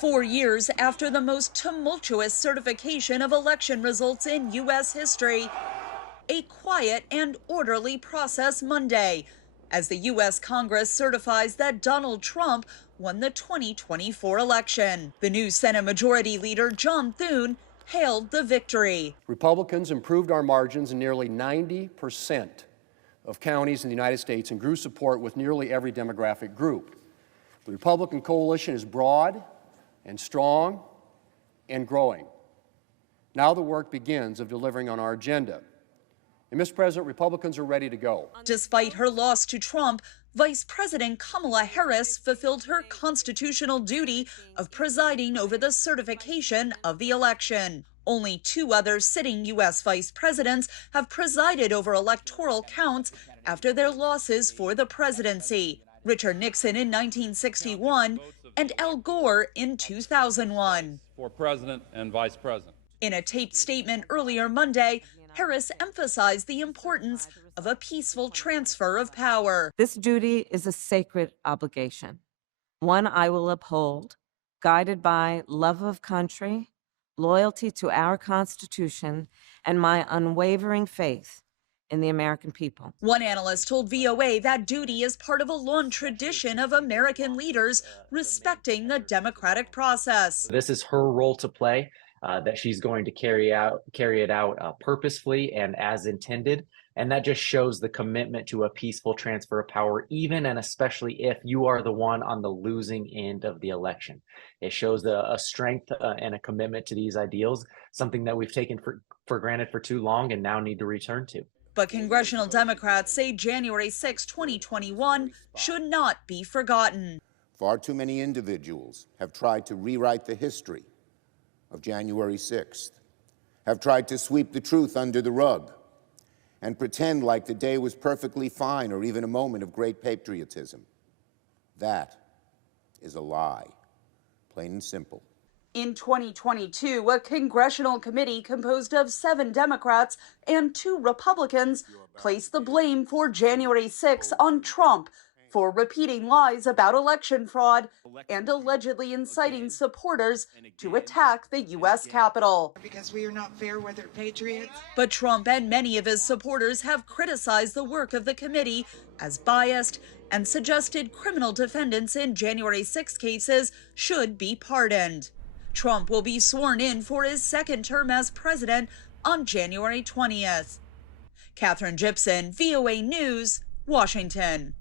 4 years after the most tumultuous certification of election results in U.S. history, a quiet and orderly process Monday, as the U.S. Congress certifies that Donald Trump won the 2024 election. The new Senate Majority Leader John Thune hailed the victory. Republicans improved our margins in nearly 90% of counties in the United States and grew support with nearly every demographic group. The Republican coalition is broad and strong and growing. Now the work begins of delivering on our agenda. And, Mr. President, Republicans are ready to go. Despite her loss to Trump, Vice President Kamala Harris fulfilled her constitutional duty of presiding over the certification of the election. Only 2 other sitting U.S. vice presidents have presided over electoral counts after their losses for the presidency: Richard Nixon in 1961 and Al Gore in 2001. For president and vice president. In a taped statement earlier Monday, Harris emphasized the importance of a peaceful transfer of power. This duty is a sacred obligation, one I will uphold, guided by love of country, loyalty to our Constitution, and my unwavering faith in the American people. One analyst told VOA that duty is part of a long tradition of American leaders respecting the democratic process. This is her role to play, that she's going to carry it out purposefully and as intended. And that just shows the commitment to a peaceful transfer of power, even and especially if you are the one on the losing end of the election. It shows a strength and a commitment to these ideals, something that we've taken for granted for too long and now need to return to. But congressional Democrats say January 6, 2021 should not be forgotten. Far too many individuals have tried to rewrite the history of January 6th, have tried to sweep the truth under the rug and pretend like the day was perfectly fine or even a moment of great patriotism. That is a lie, plain and simple. In 2022, a congressional committee composed of 7 Democrats and 2 Republicans placed the blame for January 6 on Trump for repeating lies about election fraud and allegedly inciting supporters to attack the U.S. Capitol. Because we are not fair weather patriots. But Trump and many of his supporters have criticized the work of the committee as biased and suggested criminal defendants in January 6 cases should be pardoned. Trump will be sworn in for his 2nd term as president on January 20th. Katherine Gypson, VOA News, Washington.